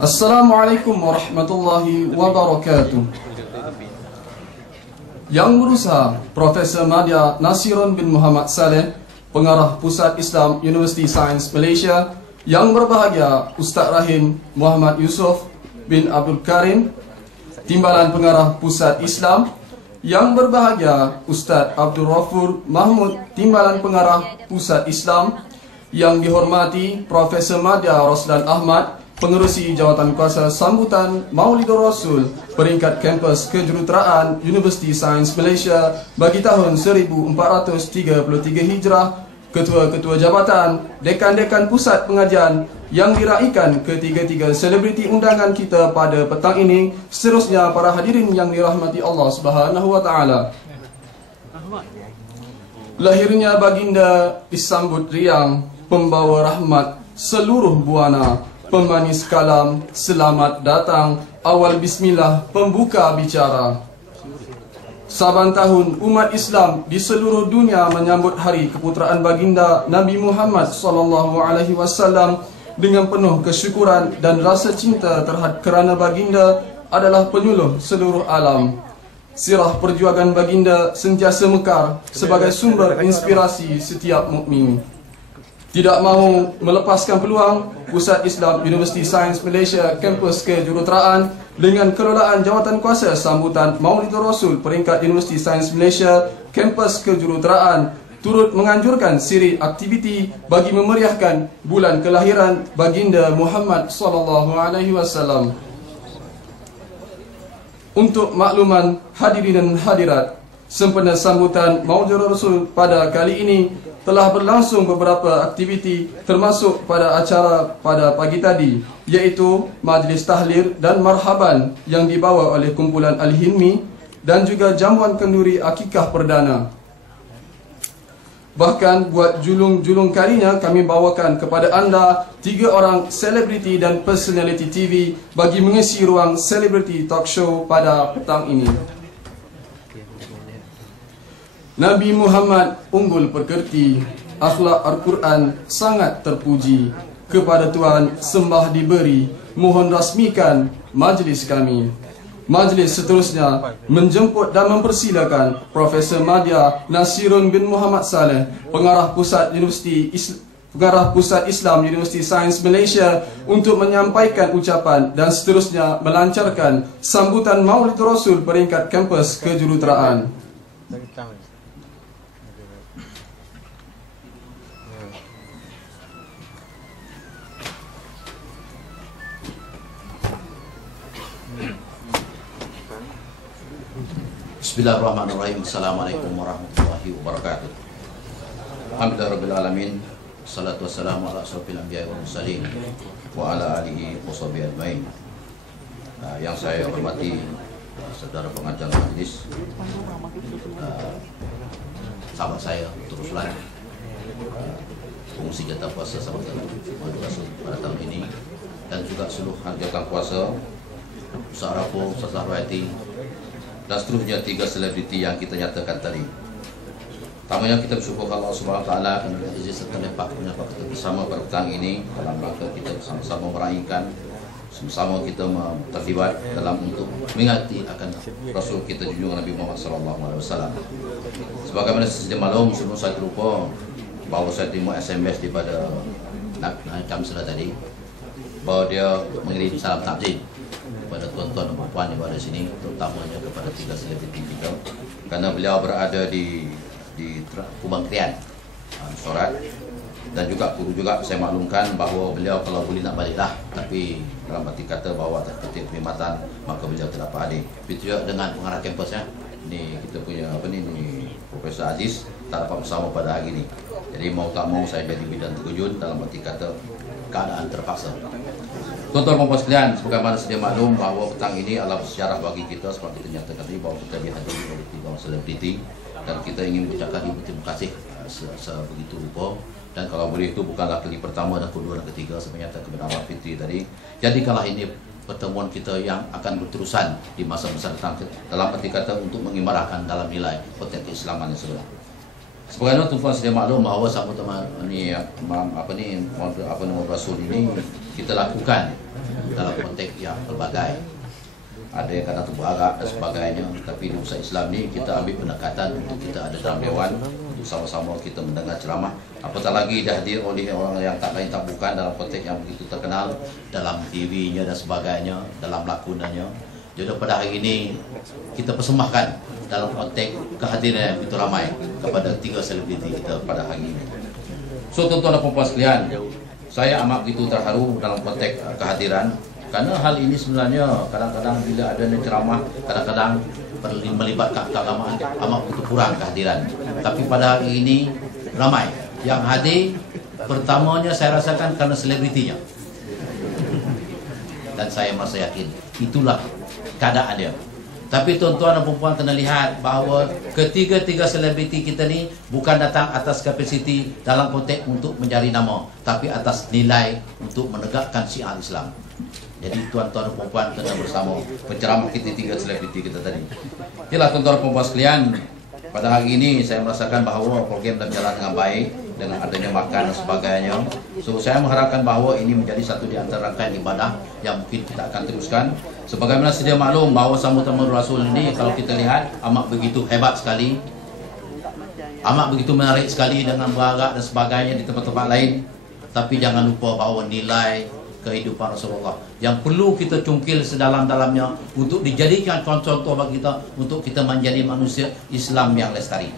Assalamualaikum warahmatullahi wabarakatuh. Yang berusaha Profesor Madya Nasirun bin Muhammad Saleh, Pengarah Pusat Islam University Sains Malaysia. Yang berbahagia Ustaz Rahim Muhammad Yusof bin Abdul Karim, Timbalan Pengarah Pusat Islam. Yang berbahagia Ustaz Abdul Rafur Mahmud, Timbalan Pengarah Pusat Islam. Yang dihormati Profesor Madya Roslan Ahmad, Pengerusi Jawatan Kuasa Sambutan Maulidur Rasul peringkat kampus kejuruteraan Universiti Sains Malaysia bagi tahun 1433 Hijrah, ketua-ketua jabatan, dekan-dekan pusat pengajian yang diraikan ketiga-tiga selebriti undangan kita pada petang ini, seterusnya para hadirin yang dirahmati Allah Subhanahu wa taala. Lahirnya baginda disambut riang, pembawa rahmat seluruh buana, pemanis kalam, selamat datang, awal bismillah, pembuka bicara. Saban tahun umat Islam di seluruh dunia menyambut hari keputeraan baginda Nabi Muhammad SAW dengan penuh kesyukuran dan rasa cinta terhadap kerana baginda adalah penyuluh seluruh alam. Sirah perjuangan baginda sentiasa mekar sebagai sumber inspirasi setiap mukmin. Tidak mahu melepaskan peluang, Pusat Islam Universiti Sains Malaysia kampus kejuruteraan dengan kelolaan Jawatan Kuasa Sambutan Maulidur Rasul peringkat Universiti Sains Malaysia kampus kejuruteraan turut menganjurkan siri aktiviti bagi memeriahkan bulan kelahiran baginda Muhammad SAW. Untuk makluman hadirin dan hadirat, sempena sambutan Maulidur Rasul pada kali ini telah berlangsung beberapa aktiviti termasuk pada acara pada pagi tadi, iaitu majlis tahlil dan marhaban yang dibawa oleh kumpulan Al-Hilmi dan juga jamuan kenduri akikah perdana. Bahkan buat julung-julung kalinya kami bawakan kepada anda 3 orang selebriti dan personality TV bagi mengisi ruang celebrity talk show pada petang ini. Nabi Muhammad unggul perkerti, akhlak Al-Quran sangat terpuji. Kepada Tuhan sembah diberi, mohon rasmikan majlis kami. Majlis seterusnya menjemput dan mempersilakan Profesor Madya Nasirun bin Muhammad Saleh, Pengarah Pusat Islam Universiti Sains Malaysia untuk menyampaikan ucapan dan seterusnya melancarkan sambutan Maulidur Rasul peringkat kampus kejuruteraan. Bismillahirrahmanirrahim. Assalamualaikum warahmatullahi wabarakatuh. Alhamdulillahirrahmanirrahim. Salatu wassalamu ala asrafil anbiya wal mursalin wa ala alihi wa sahbihi ajmain. Yang saya hormati saudara pengajar majlis, sahabat saya Ruslan, fungsi jawatan kuasa sambutan Maulidur Rasul pada tahun ini, dan juga seluruh jawatan kuasa Ustaz Rafu, Ustaz Rahwati, dan seterusnya 3 selebriti yang kita nyatakan tadi. Pertamanya kita bersyukur Allah Subhanahu Wa Taala kerana izin serta lipat menyapa kita bersama pada petang ini dalam rangka kita bersama-sama meraihkan, sama-sama kita terlibat dalam untuk mengingati akan Rasul kita junjungan Nabi Muhammad SAW. Sebagaimana sedia maklum, sebelum saya terlupa bahawa saya terima SMS daripada Kamsela tadi bahawa dia mengirim salam takzim kepada tuan-tuan dan puan yang berada di sini, terutamanya kepada 3 selebriti kita, kerana beliau berada di Kubang Krian Sorat, dan juga perlu juga saya maklumkan bahawa beliau kalau boleh nak baliklah, tapi dalam arti kata bahawa atas petik perkhidmatan maka beliau tidak hadir. Begitu juga dengan pengarah kampus ya. Ni kita punya ni Profesor Aziz tak dapat bersama pada hari ini. Jadi mau tak mau saya jadi bidang terkejut dalam arti kata keadaan terpaksa. Tuan-tuan dan puan sekalian, sebagaimana sedia maklum bahawa petang ini adalah sejarah bagi kita, seperti kita nyatakan tadi bahawa kita dihadiri oleh 3 orang selebriti, dan kita ingin mengucapkan terima kasih sebegitu rupa. Dan kalau boleh itu bukanlah kali pertama dan kedua dan ketiga sebenarnya kepada Awal Fitri tadi. Jadikanlah ini pertemuan kita yang akan berterusan di masa-masa datang, dalam arti kata untuk mengimarahkan dalam nilai konteks keislaman yang sebenar. Sebagaimana tuan-tuan sedia maklum bahawa sama teman ni Rasul ini kita lakukan dalam konteks yang pelbagai. Ada yang kata tubuh agak dan sebagainya, tapi di usaha Islam ni kita ambil pendekatan untuk kita ada dalam dewan untuk sama-sama kita mendengar ceramah, apatah lagi dihadir oleh orang yang tak lain tak bukan dalam konteks yang begitu terkenal dalam dirinya dan sebagainya, dalam lakonannya. Jadi pada hari ini kita persembahkan dalam konteks kehadiran yang begitu ramai kepada 3 selebriti kita pada hari ini. So tuan-tuan dan puan-puan sekalian, saya amat begitu terharu dalam konteks kehadiran. Karena hal ini sebenarnya kadang-kadang bila ada ceramah, kadang-kadang melibatkan keagamaan amat begitu kurang kehadiran. Tapi pada hari ini ramai yang hadir. Pertamanya saya rasakan karena selebritinya, dan saya merasa yakin itulah keadaan dia. Tapi tuan-tuan dan puan-puan kena lihat bahawa ketiga-tiga selebriti kita ni bukan datang atas kapasiti dalam konteks untuk mencari nama, tapi atas nilai untuk menegakkan syiar Islam. Jadi tuan-tuan dan puan-puan kena bersama penceramah kita 3 selebriti kita tadi. Itulah tuan-tuan dan puan-puan sekalian, pada hari ini saya merasakan bahawa program berjalan dengan baik dengan adanya makan dan sebagainya. So saya mengharapkan bahawa ini menjadi satu di antara rangkaian ibadah yang mungkin kita akan teruskan. Sebagaimana sedia maklum bahawa sambutan Rasul ini kalau kita lihat amat begitu hebat sekali, amat begitu menarik sekali dengan beragak dan sebagainya di tempat-tempat lain. Tapi jangan lupa bahawa nilai kehidupan Rasulullah yang perlu kita cungkil sedalam-dalamnya untuk dijadikan contoh bagi kita untuk kita menjadi manusia Islam yang lestari,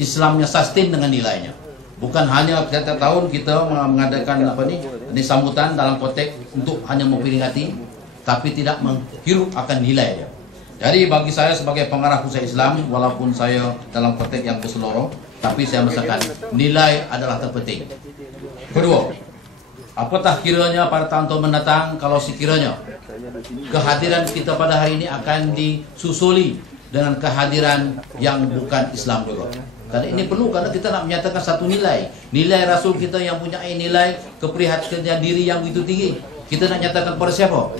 Islam yang sustain dengan nilainya. Bukan hanya setiap tahun kita mengadakan ini sambutan dalam konteks untuk hanya memperingati, tapi tidak menghirup akan nilai dia. Jadi bagi saya sebagai pengarah usaha Islam, walaupun saya dalam konteks yang berseluruh, tapi saya merasakan nilai adalah terpenting. Kedua, apatah kiranya pada tahun-tahun mendatang, kalau sekiranya kehadiran kita pada hari ini akan disusuli dengan kehadiran yang bukan Islam juga. Karena ini perlu, karena kita nak menyatakan satu nilai. Nilai Rasul kita yang punya nilai keprihatinan diri yang begitu tinggi. Kita nak nyatakan kepada siapa?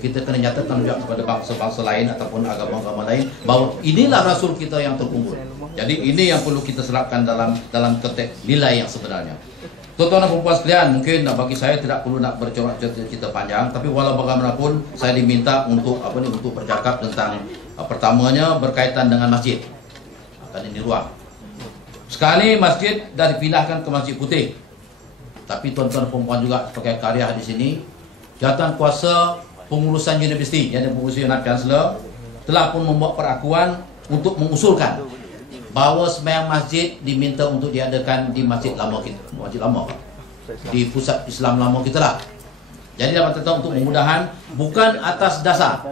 Kita kena nyatakan juga kepada bangsa-bangsa lain ataupun agama-agama lain bahawa inilah Rasul kita yang terkumpul. Jadi ini yang perlu kita serapkan dalam konteks nilai yang sebenarnya. Tuan-tuan dan puan-puan sekalian, mungkin bagi saya tidak perlu nak bercorak cerita panjang, tapi walau bagaimanapun saya diminta untuk untuk bercakap tentang pertamanya berkaitan dengan masjid. Kan ini ruang. Sekali masjid dah dipindahkan ke Masjid Putih. Tapi tuan-tuan dan puan-puan juga pakai karya di sini, jawatan kuasa pengurusan universiti yang dipengurusi oleh Chancellor telah pun membuat perakuan untuk mengusulkan bahawa sembahyang masjid diminta untuk diadakan di masjid lama kita, masjid lama di pusat Islam lama kita lah. Jadi dapat tetap untuk kemudahan, bukan atas dasar,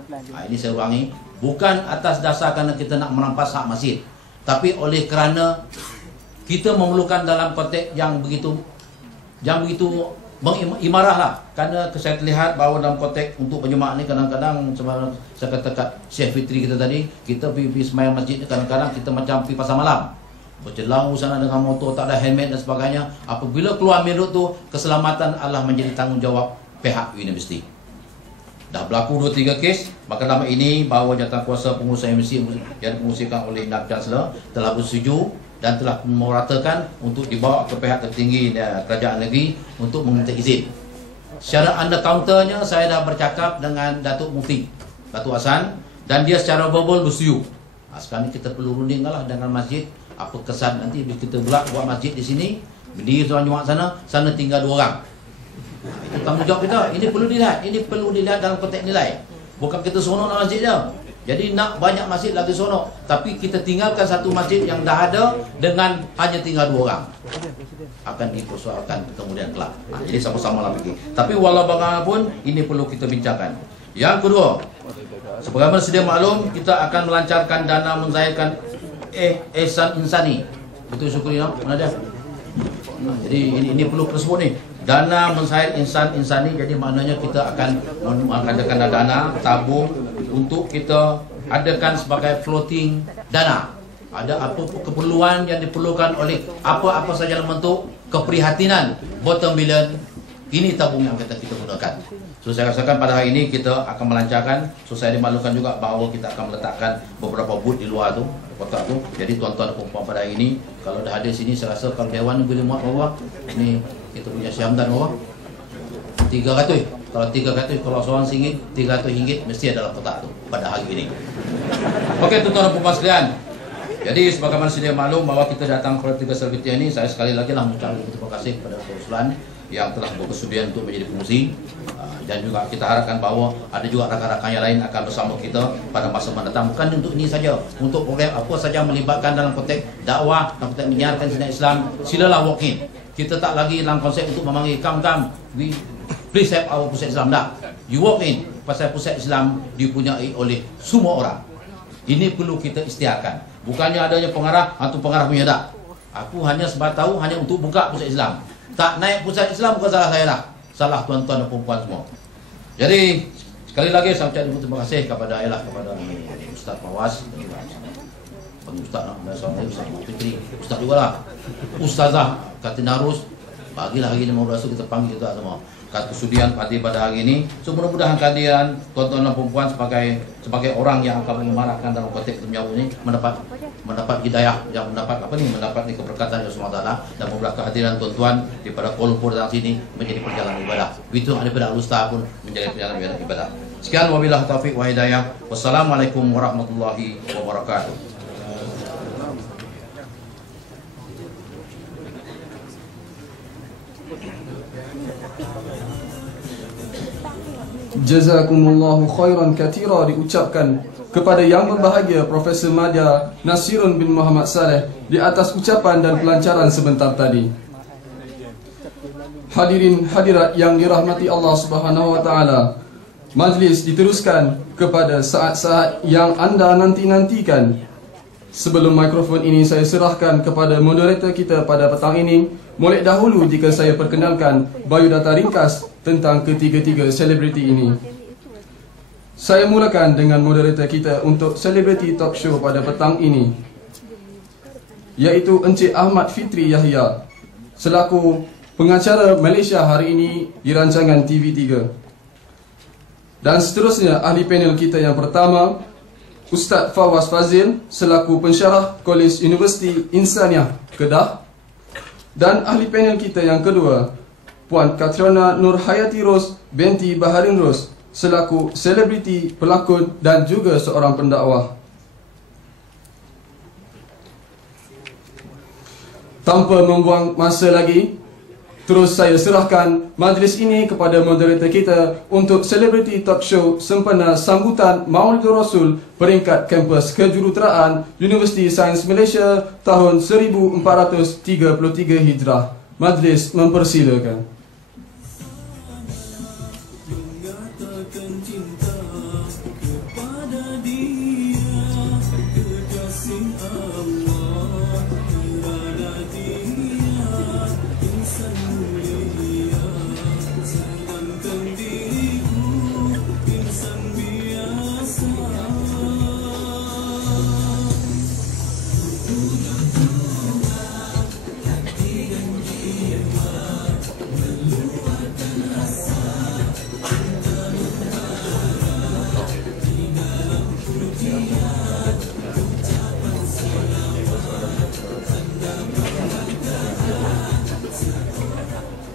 ini saya ulangi, bukan atas dasar kerana kita nak merampas hak masjid, tapi oleh kerana kita memerlukan dalam konteks yang begitu mengimarah lah. Kerana saya terlihat bahawa dalam konteks untuk penjemaah ni kadang-kadang sebab saya kata kat Syekh Fitri kita tadi, kita pergi sembahyang masjid ni kadang-kadang kita macam pergi pasar malam, bercelau sana dengan motor, tak ada helmet dan sebagainya. Apabila keluar minut tu, keselamatan adalah menjadi tanggungjawab pihak universiti. Dah berlaku 2-3 kes, maka dalam ini bahawa jawatan kuasa pengurusan universiti yang dipengurusikan oleh Nak Chancellor telah bersetuju dan telah meratakan untuk dibawa ke pihak tertinggi kerajaan negeri untuk meminta izin. Secara under counternya saya dah bercakap dengan Datuk Mufti Datuk Hassan dan dia secara verbal bersetuju. Sekarang ni kita perlu runding lah dengan masjid, apa kesan nanti kita pula buat masjid di sini, berdiri seorang Jumaat sana tinggal 2 orang. Itu tanggungjawab kita. Ini perlu dilihat dalam konteks nilai. Bukan kita seronok nak masjid je. Jadi nak banyak masjid lagi sonok, tapi kita tinggalkan satu masjid yang dah ada dengan hanya tinggal 2 orang, akan dipersoalkan kemudian kelak. Jadi sama-sama lah pergi. Tapi walau bagaimanapun ini perlu kita bincangkan. Yang kedua, sebagaimana sedia maklum, kita akan melancarkan dana menzahirkan ihsan insani. Betul syukuri mana dia? Jadi ini perlu tersebut ni. Dana menzahir ihsan insani, jadi maknanya kita akan mengadakan dana tabung untuk kita adakan sebagai floating dana. Ada apa keperluan yang diperlukan oleh apa-apa saja dalam bentuk keprihatinan bottom billion, ini tabung yang kita gunakan. So saya rasakan pada hari ini kita akan melancarkan. So saya dimaklumkan juga bahawa kita akan meletakkan beberapa booth di luar tu, kotak tu. Jadi tuan-tuan dan puan-puan pada hari ini, kalau dah hadir sini, saya rasa kalau dewan boleh muat bawah. Ni kita punya Syamdan bawah 300. Kalau 300, kalau seorang RM1, RM300 mesti ada dalam kotak tu pada hari ini. Okey tuan-tuan dan puan-puan sekalian. Jadi sebagaimana sedia maklum bahawa kita datang kepada 3 selebriti ini, saya sekali lagi lah mengucapkan terima kasih kepada Datuk Ruslan yang telah bersedia untuk menjadi pengurusi, dan juga kita harapkan bahawa ada juga rakan-rakan yang lain akan bersama kita pada masa mendatang. Bukan untuk ini saja, untuk program apa saja melibatkan dalam konteks dakwah, dalam konteks menyiarkan sinar Islam, silalah walk in. Kita tak lagi dalam konsep untuk memanggil come, please have our pusat Islam. Tak, you walk in, pasal pusat Islam dipunyai oleh semua orang. Ini perlu kita istiharkan. Bukannya adanya pengarah, atau pengarah punya tak. Aku hanya sebab tahu hanya untuk buka pusat Islam. Tak naik pusat Islam bukan salah saya lah, salah tuan-tuan dan puan-puan semua. Jadi sekali lagi saya ucapkan terima kasih kepada Ustaz Fawaz dan juga Ustaz Fitri, Ustaz juga lah, Ustazah Katinarus. Bagilah hari ini mau berasa kita panggil kita semua. Kesudian hadir pada hari ini. So mudah-mudahan kalian tuan-tuan dan puan-puan sebagai orang yang akan menyemarakan dalam konteks menjauh ini mendapat hidayah, yang mendapat mendapat keberkatan dari Allah Taala, dan semoga kehadiran tuan-tuan daripada Kuala Lumpur datang sini menjadi perjalanan ibadah. Begitu daripada Al-Ustaz pun menjadi perjalanan ibadah. Sekian wabillahi taufiq wa hidayah. Wassalamualaikum warahmatullahi wabarakatuh. Jazakumullahu khairan katira diucapkan kepada yang berbahagia Profesor Madya Nasirun bin Muhammad Saleh di atas ucapan dan pelancaran sebentar tadi. Hadirin hadirat yang dirahmati Allah Subhanahu wa taala, majlis diteruskan kepada saat-saat yang anda nanti-nantikan. Sebelum mikrofon ini saya serahkan kepada moderator kita pada petang ini, molek dahulu jika saya perkenalkan biodata ringkas tentang ketiga-tiga selebriti ini. Saya mulakan dengan moderator kita untuk selebriti talk show pada petang ini, iaitu Encik Ahmad Fitri Yahya selaku pengacara Malaysia hari ini di rancangan TV3. Dan seterusnya ahli panel kita yang pertama, Ustaz Fawaz Fazil selaku pensyarah Kolej Universiti Insaniah Kedah. Dan ahli panel kita yang kedua, Puan Katriona Nur Hayati Ros binti Baharin Ros selaku selebriti, pelakon dan juga seorang pendakwah. Tanpa membuang masa lagi, terus saya serahkan majlis ini kepada moderator kita untuk selebriti talk show sempena sambutan Maulidur Rasul peringkat kampus kejuruteraan Universiti Sains Malaysia tahun 1433 Hijrah. Majlis mempersilakan.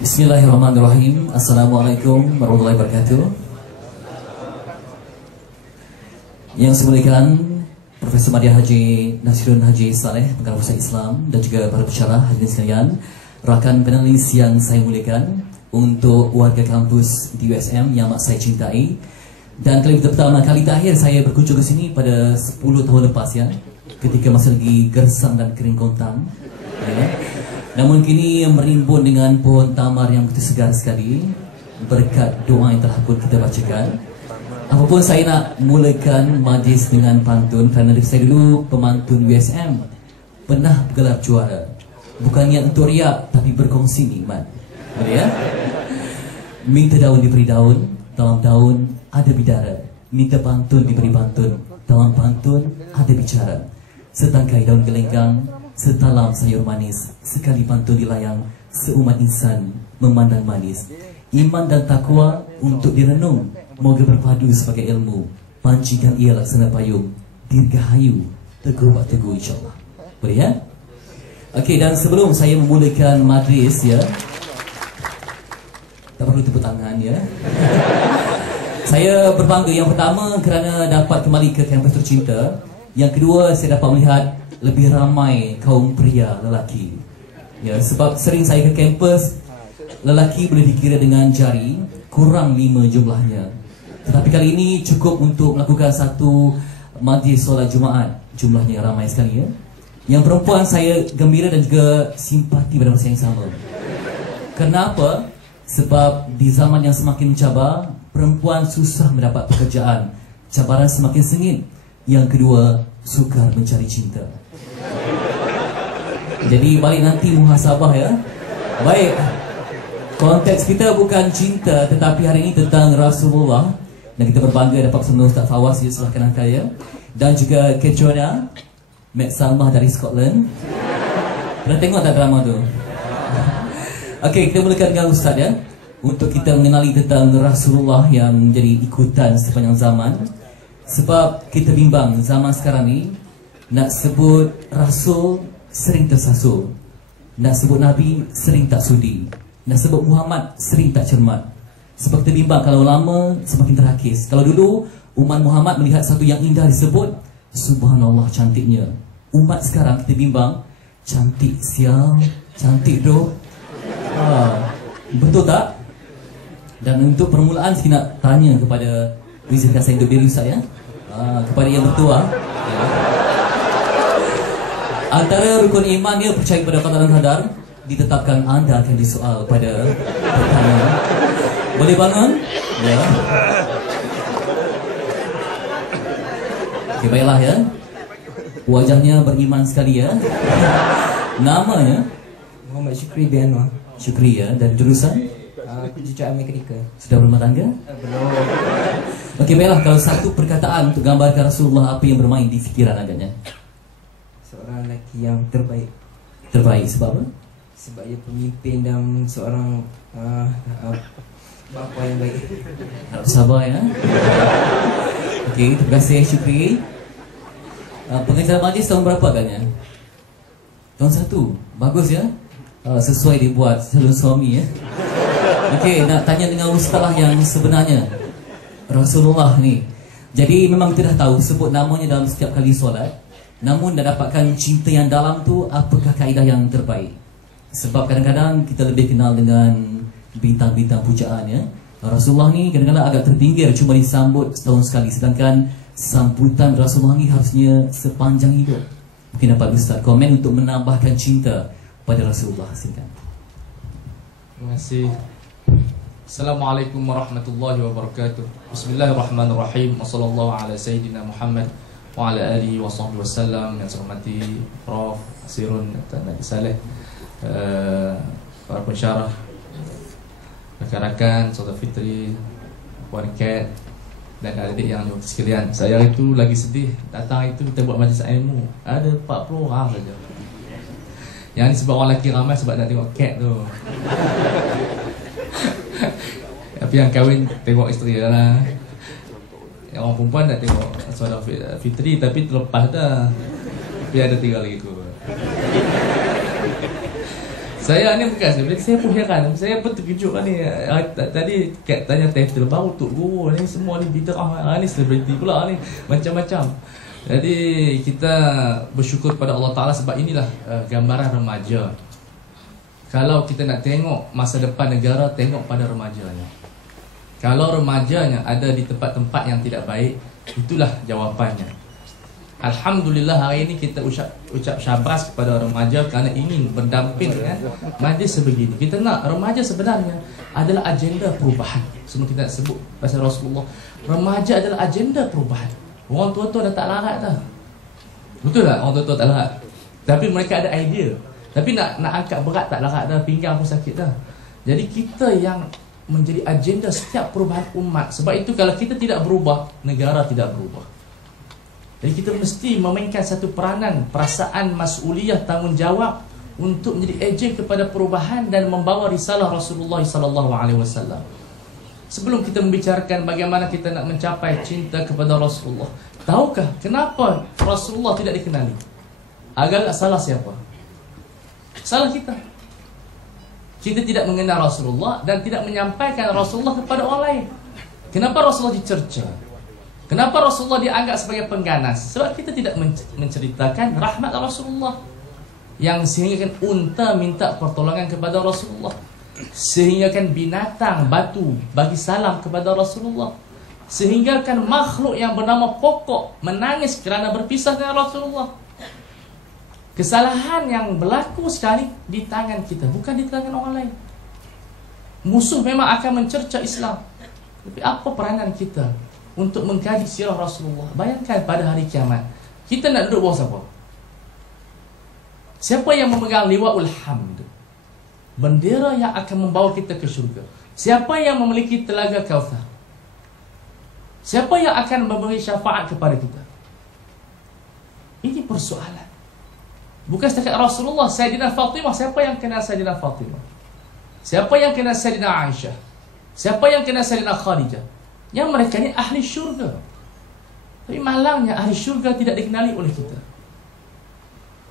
Bismillahirrahmanirrahim. Assalamualaikum warahmatullahi wabarakatuh. Yang saya muliakan Profesor Madya Haji Nasirun Haji Saleh, Pengarah Pusat Islam, dan juga para pensyarah hadirin sekalian, rakan panelis yang saya muliakan, untuk warga kampus di USM yang amat saya cintai. Dan kali pertama kali terakhir saya berkunjung ke sini pada 10 tahun lepas ya, ketika masih lagi gersang dan kering kontang ya. Namun kini merimbun dengan pohon tamar yang begitu segar sekali berkat doa yang telah pun kita bacakan. Apapun saya nak mulakan majlis dengan pantun, kerana saya dulu pemantun USM, pernah bergelar juara. Bukannya untuk riak, tapi berkongsi nikmat. Ya? Minta daun diberi daun, dalam daun ada bidara. Minta pantun diberi pantun, dalam pantun ada bicara. Setangkai daun gelenggang, setalam sayur manis, sekali pantun dilayang, seumat insan memandang manis. iman dan takwa untuk direnung, moga berpadu sebagai ilmu, pancingan ia laksana payung, dirgahayu, teguh bak teguh insyaAllah. Boleh ya? Okey, dan sebelum saya memulakan majlis ya, tak perlu tepuk tangan ya. Saya berbangga yang pertama kerana dapat kembali ke kampus tercinta. Yang kedua, saya dapat melihat lebih ramai kaum pria lelaki. Ya, sebab sering saya ke kampus, lelaki boleh dikira dengan jari, kurang 5 jumlahnya. Tetapi kali ini cukup untuk melakukan satu majlis solat Jumaat. Jumlahnya ramai sekali ya. Yang perempuan saya gembira dan juga simpati pada masa yang sama. Kenapa? Sebab di zaman yang semakin mencabar, perempuan susah mendapat pekerjaan, cabaran semakin sengit. Yang kedua, sukar mencari cinta. Jadi balik nanti muhasabah ya. Baik, konteks kita bukan cinta, tetapi hari ini tentang Rasulullah. Dan kita berbangga dapat bersama Ustaz Fawaz di sebelah kanan saya, dan juga Kecoana Mek Salmah dari Scotland. Pernah tengok tak drama tu? Okey, kita mulakan dengan Ustaz ya, untuk kita mengenali tentang Rasulullah yang menjadi ikutan sepanjang zaman. Sebab kita bimbang zaman sekarang ni, nak sebut Rasul sering tersasul, nak sebut Nabi sering tak sudi, nak sebut Muhammad sering tak cermat. Sebab kita bimbang kalau lama semakin terhakis. Kalau dulu umat Muhammad melihat satu yang indah disebut, subhanallah cantiknya. Umat sekarang kita bimbang, cantik sial, cantik doh. Betul tak? Dan untuk permulaan saya nak tanya kepada izinkan saya untuk diri saya, kepada yang bertuah ya. Antara rukun iman dia percaya kepada qada dan qadar, ditetapkan anda akan disoal pada pertanyaan. Boleh bangun? Ya. Okey, baiklah ya. Wajahnya beriman sekali ya. Namanya Muhammad Syukri bin Anwar. Syukri ya, dan jurusan Kejuruteraan Mekanikal. sudah berumah tangga? Belum. Okey, baiklah, kalau satu perkataan untuk gambarkan Rasulullah, apa yang bermain di fikiran agaknya? Seorang lelaki yang terbaik. Terbaik sebab apa? Sebab ia pemimpin dan seorang bapa yang baik. Harap sabar ya. Okey, terima kasih Syukri. Pengacara majlis tahun berapa agaknya? Tahun 1. Bagus ya. Sesuai dibuat calon suami ya. Okey, nak tanya dengan ustaz yang sebenarnya Rasulullah ni. Jadi memang kita dah tahu sebut namanya dalam setiap kali solat. Namun dah dapatkan cinta yang dalam tu, apakah kaedah yang terbaik? Sebab kadang-kadang kita lebih kenal dengan bintang-bintang pujaan ya. Rasulullah ni kadang-kadang agak terpinggir, cuma disambut setahun sekali. Sedangkan sambutan Rasulullah ni harusnya sepanjang hidup. Mungkin dapat Ustaz komen untuk menambahkan cinta pada Rasulullah. Silakan. Terima kasih. Assalamualaikum warahmatullahi wabarakatuh. Bismillahirrahmanirrahim. Wassallallahu ala sayyidina Muhammad wa ala alihi wa sahbihi wasallam. Yang saya hormati Prof. Sirun dan Nabi Saleh, para pensyarah, rakan-rakan, saudara Fitri, Puan Kat, dan adik-adik yang diorang sekalian. Saya itu lagi sedih. Datang itu kita buat majlis ilmu, ada 40 orang saja. Yang ni sebab orang lelaki ramai, sebab nak tengok Kat tu. Tapi yang kahwin tengok isteri lah. Yang orang perempuan nak tengok saudara Fitri, tapi terlepas dah. Tapi ada 3 lagi tu. Saya ni bukan saya pun heran. Saya pun terkejut kan ni. Tadi Kat tanya title baru tu. Oh ni semua ni bid'ah, ni selebriti pula ni. Macam-macam. Jadi kita bersyukur pada Allah Ta'ala sebab inilah gambaran remaja. Kalau kita nak tengok masa depan negara, tengok pada remajanya. Kalau remajanya ada di tempat-tempat yang tidak baik, itulah jawapannya. Alhamdulillah hari ini kita ucap syabas kepada remaja kerana ingin berdamping dengan majlis sebegini. Kita nak remaja sebenarnya adalah agenda perubahan. Semua kita sebut pasal Rasulullah. Remaja adalah agenda perubahan. Orang tua-tua dah tak larat dah. Betul tak? Orang tua-tua tak larat. Tapi mereka ada idea. Tapi nak angkat berat tak larat dah, pinggang pun sakit dah. Jadi kita yang menjadi agenda setiap perubahan umat. Sebab itu kalau kita tidak berubah, negara tidak berubah. Jadi kita mesti memainkan satu peranan, perasaan mas'uliyah, tanggungjawab untuk menjadi ejen kepada perubahan dan membawa risalah Rasulullah SAW. Sebelum kita membicarakan bagaimana kita nak mencapai cinta kepada Rasulullah, tahukah kenapa Rasulullah tidak dikenali? Agak salah siapa? Salah kita. Kita tidak mengenal Rasulullah dan tidak menyampaikan Rasulullah kepada orang lain. Kenapa Rasulullah dicerca? Kenapa Rasulullah dianggap sebagai pengganas? Sebab kita tidak menceritakan rahmat Rasulullah, yang sehingga kan unta minta pertolongan kepada Rasulullah, sehingga kan binatang batu bagi salam kepada Rasulullah, sehingga kan makhluk yang bernama pokok menangis kerana berpisah dengan Rasulullah. Kesalahan yang berlaku sekali di tangan kita, bukan di tangan orang lain. Musuh memang akan mencerca Islam, tapi apa peranan kita untuk mengkaji sirah Rasulullah? Bayangkan pada hari kiamat, kita nak duduk bawah siapa? Siapa yang memegang liwa'ul hamd, bendera yang akan membawa kita ke syurga? Siapa yang memiliki telaga Kautsar? Siapa yang akan memberi syafaat kepada kita? Ini persoalan. Bukan setakat Rasulullah. Sayyidina Fatimah, siapa yang kenal Sayyidina Fatimah? Siapa yang kenal Sayyidina Aisyah? Siapa yang kenal Sayyidina Khadijah? Yang mereka ni ahli syurga. Tapi malangnya ahli syurga tidak dikenali oleh kita.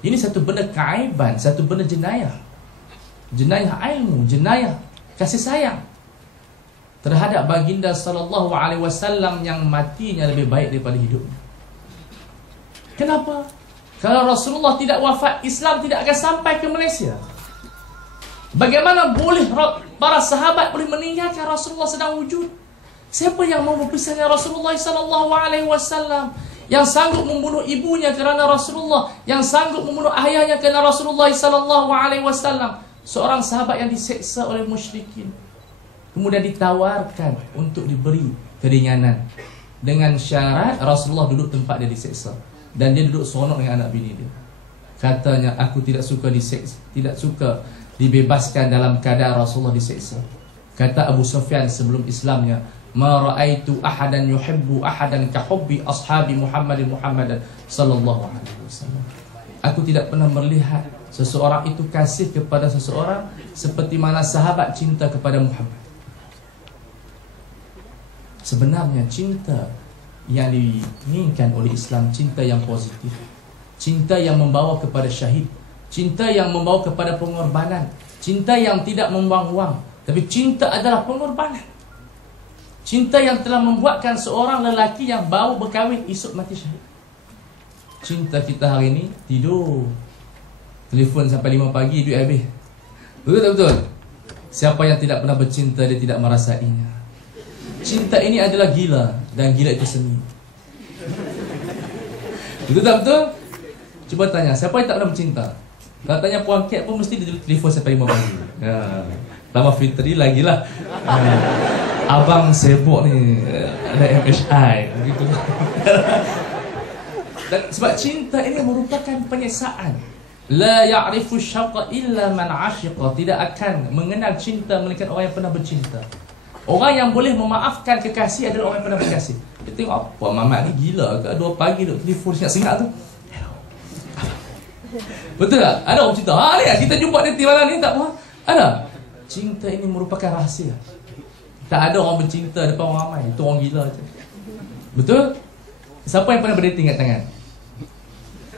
Ini satu benda keaiban, satu benda jenayah. Jenayah ilmu, jenayah kasih sayang terhadap baginda sallallahu alaihi wasallam yang matinya lebih baik daripada hidupnya. Kenapa? Kalau Rasulullah tidak wafat, Islam tidak akan sampai ke Malaysia. Bagaimana boleh para sahabat boleh meninggalkan Rasulullah sedang wujud? Siapa yang mau berpisah dengan Rasulullah sallallahu alaihi wasallam? Yang sanggup membunuh ibunya kerana Rasulullah, yang sanggup membunuh ayahnya kerana Rasulullah sallallahu alaihi wasallam. Seorang sahabat yang diseksa oleh musyrikin, kemudian ditawarkan untuk diberi keringanan dengan syarat Rasulullah duduk tempat dia diseksa, dan dia duduk seronok dengan anak bini dia. Katanya, aku tidak suka diseksa, tidak suka dibebaskan dalam keadaan Rasulullah diseksa. Kata Abu Sufyan sebelum Islamnya, ma ra'aitu ahadan yuhibbu ahadan ka hubbi ashabi Muhammadin sallallahu alaihi wasallam. Aku tidak pernah melihat seseorang itu kasih kepada seseorang seperti mana sahabat cinta kepada Muhammad. Sebenarnya cinta yang diinginkan oleh Islam, cinta yang positif, cinta yang membawa kepada syahid, cinta yang membawa kepada pengorbanan, cinta yang tidak membuang-buang, tapi cinta adalah pengorbanan. Cinta yang telah membuatkan seorang lelaki yang baru berkahwin esok mati syahid. Cinta kita hari ini tidur, telefon sampai 5 pagi, duit habis. Betul tak betul? Siapa yang tidak pernah bercinta, dia tidak merasainya. Cinta ini adalah gila, dan gila itu seni. Betul tak betul? Cuba tanya, siapa yang tak pernah bercinta? Kalau tanya puan cat pun mesti dia telefon sampai 5 pagi. Lama Fitri lagi lah. Abang sibuk ni, ada MHI begitu. Dan sebab cinta ini merupakan penyiksaan. La ya'rifu syauqa illa man 'ashiqa. Tidak akan mengenal cinta melainkan orang yang pernah bercinta. Orang yang boleh memaafkan kekasih adalah orang yang pernah berkasih. Dia tengok apa mamat ni gila ke 2 pagi duk telefon sengat-sengat tu. Betul tak? Ada orang cinta. Ni kita jumpa dia di malam ni tak apa. Ada. Cinta ini merupakan rahsia. Tak ada orang bercinta depan orang ramai. Itu orang gila je. Betul? Siapa yang pernah berdating kat tangan?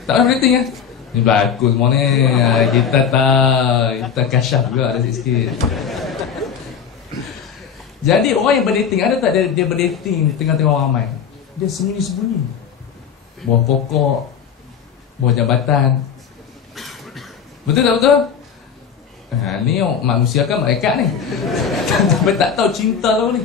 Tak pernah berdating kan? Ni bagus semua ni. Kita tahu. Kita kasyaf juga ada sikit-sikit. Jadi orang yang berdating, ada tak dia berdating tengah-tengah orang ramai? Dia sembunyi-sembunyi. Bawah pokok, bawah jabatan. Betul tak betul? Ni manusia kan malaikat ni. Sampai tak tahu cinta tau ni.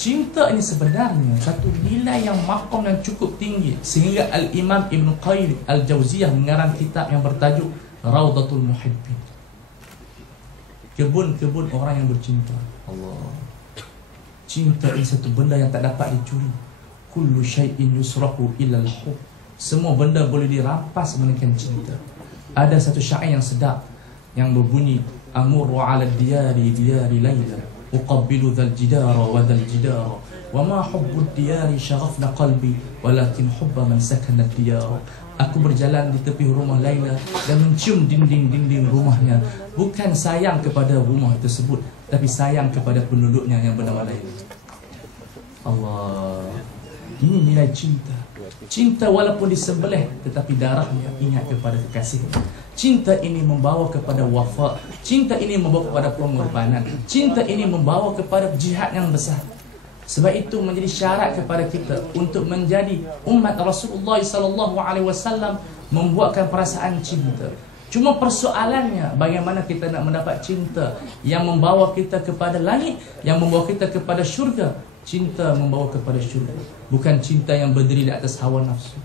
Cinta ini sebenarnya satu nilai yang maqam yang cukup tinggi, sehingga Al-Imam Ibn Qayyim Al-Jauziyah mengarang kitab yang bertajuk Raudatul Muhibbin. Kebun-kebun orang yang bercinta. Allah. Cinta ini satu benda yang tak dapat dicuri. Kullu syai'in yusrahu illa al-hub. Semua benda boleh dirampas melainkan cinta. Ada satu syair yang sedap yang berbunyi, amuru 'ala diyari diyari layla uqabbilu dhal jidara wa dhal jidara wa ma hubbu diyari syaghafna qalbi walakin hubba man sakana diyara. Aku berjalan di tepi rumah Laila dan mencium dinding-dinding rumahnya. Bukan sayang kepada rumah tersebut, tapi sayang kepada penduduknya yang bernama Laila. Allah, ini nilai cinta. Cinta walaupun disembelih, tetapi darahnya ingat kepada kekasih. Cinta ini membawa kepada wafa. Cinta ini membawa kepada pengorbanan. Cinta ini membawa kepada jihad yang besar. Sebab itu menjadi syarat kepada kita untuk menjadi umat Rasulullah SAW, membuatkan perasaan cinta. Cuma persoalannya, bagaimana kita nak mendapat cinta yang membawa kita kepada langit, yang membawa kita kepada syurga. Cinta membawa kepada syurga, bukan cinta yang berdiri di atas hawa nafsu,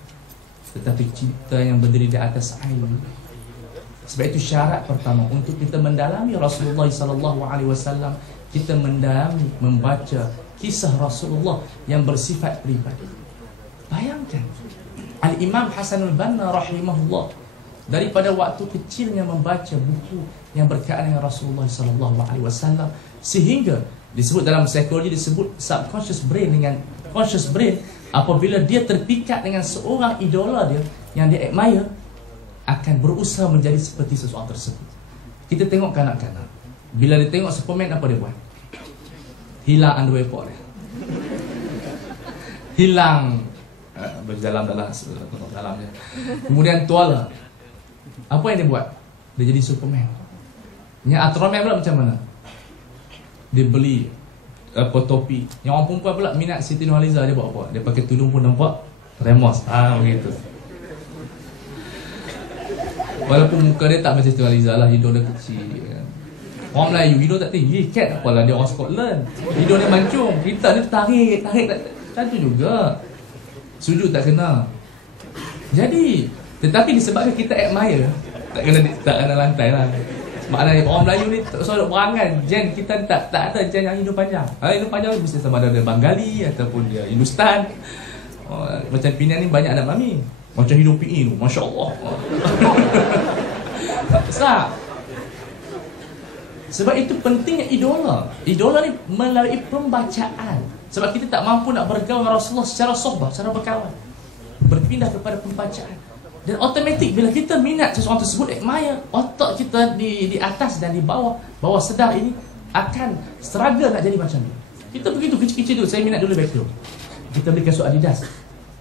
tetapi cinta yang berdiri di atas ilmu. Sebab itu syarat pertama untuk kita mendalami Rasulullah SAW, kita mendalami, membaca kisah Rasulullah yang bersifat peribadi. Bayangkan Al-Imam Hasanul Banna rahimahullah, daripada waktu kecilnya membaca buku yang berkaitan dengan Rasulullah SAW, sehingga disebut dalam psikologi, disebut subconscious brain dengan conscious brain. Apabila dia terpikat dengan seorang idola dia yang dia admire, akan berusaha menjadi seperti seseorang tersebut. Kita tengok kanak-kanak, bila dia tengok Superman, apa dia buat? Hilang underwear pot dia, hilang dalamnya. Kemudian tuala. Apa yang dia buat? Dia jadi Superman. Yang Ultraman pula macam mana? Dia beli topi. Yang orang perempuan pula minat Siti Nurhaliza, dia buat apa? Dia pakai tudung pun nampak remos. Begitu. Walaupun muka dia tak macam Siti Nurhaliza lah, hidung dia kecil. Orang Melayu hidung tak tinggi, cat apalah, dia orang Scotland. Hidung dia mancung, kita ni tarik tak tu juga. Sujud tak kena. Jadi, tetapi disebabkan kita admire, tak kena lantai lah. Maknanya orang Melayu ni soal berangan, gen kita tak ada gen yang hidung panjang. Hidung panjang mesti sama ada Bengali ataupun dia Hindustan. Macam Penang ni banyak anak mami. Macam hidung PE tu, Masya Allah. Besar. Sebab itu pentingnya idola. Idola ni melalui pembacaan. Sebab kita tak mampu nak bergaul dengan Rasulullah secara sohbah, secara berkawan. Berpindah kepada pembacaan. Dan automatik bila kita minat seseorang tersebut, admire, otak kita di atas dan di bawah sedar ini akan struggle nak jadi macam dia. Kita begitu kecil-kecil dulu. Saya minat dulu Beckham. Kita beli kasut Adidas.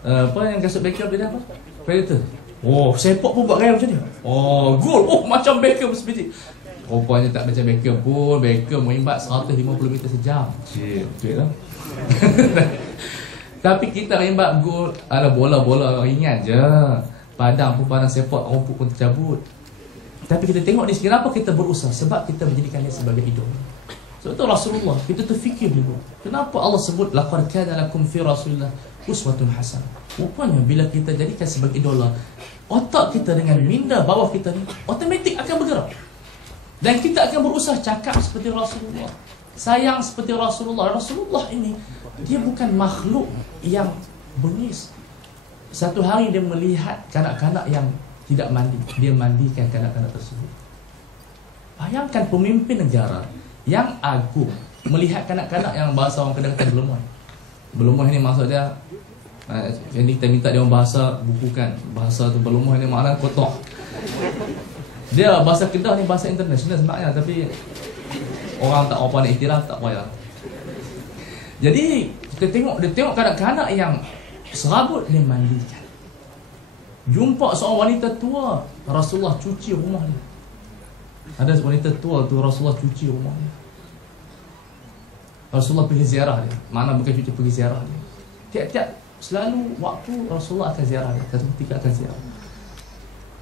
Apa yang kasut Beckham dia apa? Predator. Oh, sepak pun buat gaya macam dia. Oh, gol. Oh, macam Beckham sebiji. Rupanya tak macam Beckham pun. Beckham merimbat 150 meter sejam. Betul lah. Tapi kita merimbat gol, ala bola-bola ringan je. Padang pun padang sepak, rumput pun tercabut. Tapi kita tengok di sini, kenapa kita berusaha? Sebab kita menjadikan dia sebagai idol. Sebab itu Rasulullah, kita terfikir dulu, kenapa Allah sebut laqad kana lakum fi Rasulillah uswatun hasanah. Rupanya bila kita jadikan sebagai idola, otak kita dengan minda bawah kita ni automatik akan bergerak. Dan kita akan berusaha cakap seperti Rasulullah, sayang seperti Rasulullah. Rasulullah ini, dia bukan makhluk yang bengis. Satu hari dia melihat kanak-kanak yang tidak mandi, dia mandikan kanak-kanak tersebut. Bayangkan pemimpin negara yang agung melihat kanak-kanak yang bahasa orang Kedah kata berlemoh. Berlemoh ini maksudnya, ini kita minta dia orang bahasa bukukan. Bahasa tu berlemoh ini makna kotor. Dia bahasa Kedah ni bahasa internasional sebenarnya, tapi orang tak apa nak iktiraf, tak payah. Jadi kita tengok, dia tengok kanak-kanak yang serabut, dia mandikan. Jumpa seorang wanita tua, Rasulullah cuci rumah dia. Ada wanita tua tu, Rasulullah cuci rumah dia. Rasulullah pergi ziarah dia. Mana bukan cuci, pergi ziarah dia. Tiap-tiap selalu waktu Rasulullah akan ziarah dia, satu ketika akan ziarah.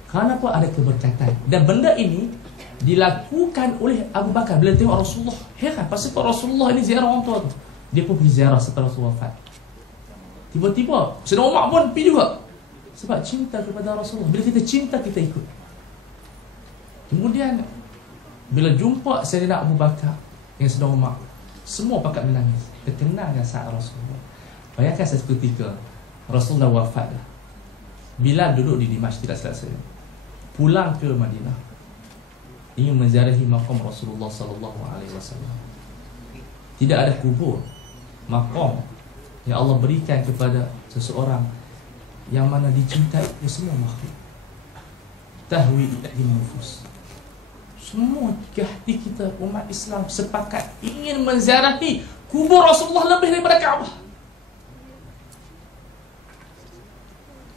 Kenapa ada keberkatan? Dan benda ini dilakukan oleh Abu Bakar. Bila tengok Rasulullah, heran, pasal Rasulullah ini ziarah orang tua tu. Dia pun pergi ziarah setelah Rasulullah wafat. Tiba-tiba Sayyidina Umar pun pergi juga. Sebab cinta kepada Rasulullah. Bila kita cinta, kita ikut. Kemudian bila jumpa Sayyidina Abu Bakar dengan Sayyidina Umar, semua pakat menangis. Terkenang dengan saat Rasulullah. Bayangkan satu ketika Rasulullah wafat dah. Bilal duduk di Dimashq, tidak silap saya, pulang ke Madinah, ingin menziarahi makam Rasulullah SAW. Tidak ada kubur, makam yang Allah berikan kepada seseorang yang mana dicintai oleh semua makhluk. Tahwi ilaihi nufus. Semua hati kita umat Islam sepakat ingin menziarahi kubur Rasulullah lebih daripada Kaabah.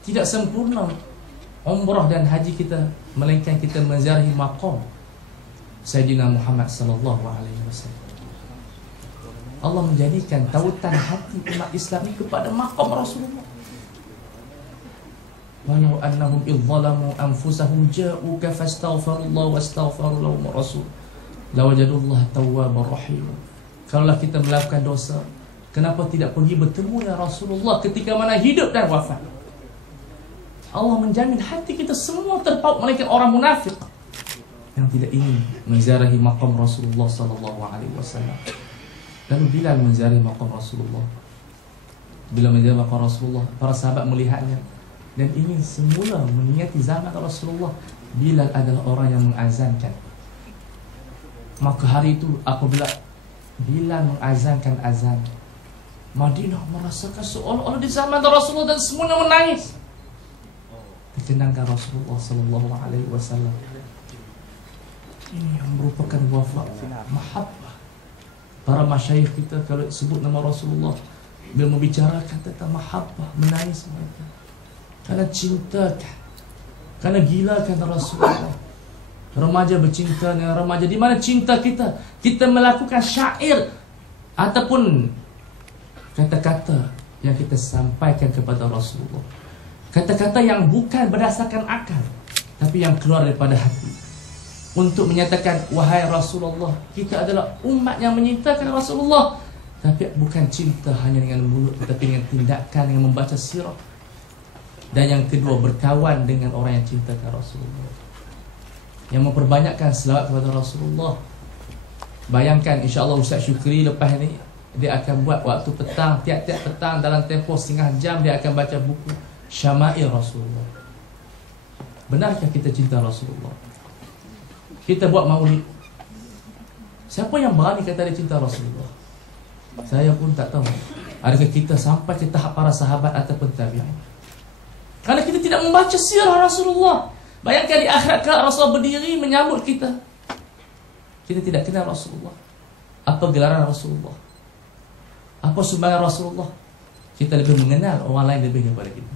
Tidak sempurna umrah dan haji kita melainkan kita menziarahi maqam Sayyidina Muhammad sallallahu alaihi wasallam. Allah menjadikan tautan hati umat Islam ini kepada maqam Rasulullah. Walau annahum idzalamu anfusahum ja'uka fastaghfirullah wastaghfaru lahum rasul lawajadullaha tawwabar rahim. Kalaulah kita melakukan dosa, kenapa tidak pergi bertemu dengan Rasulullah ketika mana hidup dan wafat? Allah menjamin hati kita semua terpaut, melainkan orang munafik yang tidak ingin menziarahi maqam Rasulullah sallallahu alaihi wasallam. Lalu Bilal menziarahi maqam Rasulullah. Bila menziarahi maqam Rasulullah, para sahabat melihatnya dan ingin semula mengingati zaman Rasulullah. Bilal adalah orang yang mengazankan. Maka hari itu apabila Bilal mengazankan azan, Madinah merasakan seolah-olah di zaman Rasulullah dan semuanya menangis. Dikenangkan Rasulullah sallallahu alaihi wasallam. Ini yang merupakan wafat mahabbah. Para masyayikh kita kalau sebut nama Rasulullah, bila membicarakan tentang mahabbah, menangis mereka. Karena cintakan, karena gilakan Rasulullah. Remaja bercinta dengan remaja. Di mana cinta kita? Kita melakukan syair ataupun kata-kata yang kita sampaikan kepada Rasulullah. Kata-kata yang bukan berdasarkan akal, tapi yang keluar daripada hati. Untuk menyatakan, wahai Rasulullah, kita adalah umat yang menyintakan Rasulullah. Tapi bukan cinta hanya dengan mulut, tetapi dengan tindakan, dengan membaca sirah. Dan yang kedua, berkawan dengan orang yang cintakan Rasulullah, yang memperbanyakkan selawat kepada Rasulullah. Bayangkan, insyaAllah Ustaz Syukri lepas ni dia akan buat waktu petang, tiap-tiap petang dalam tempoh setengah jam dia akan baca buku Syama'il Rasulullah. Benarkah kita cinta Rasulullah? Kita buat maulid. Siapa yang berani kata dia cinta Rasulullah? Saya pun tak tahu. Adakah kita sampai ke tahap para sahabat ataupun tabi'in? Karena kita tidak membaca sirah Rasulullah. Bayangkan di akhirat kelak Rasulullah berdiri menyambut kita. Kita tidak kenal Rasulullah. Apa gelaran Rasulullah? Apa sumbangan Rasulullah? Kita lebih mengenal orang lain lebih daripada kita.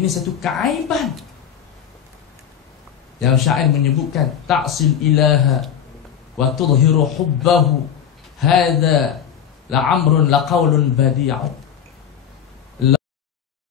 Ini satu keaiban. Yang syair menyebutkan, ta'sil ilaha wa tudhiru hubbahu, hadha la'amrun laqawlun badi'u.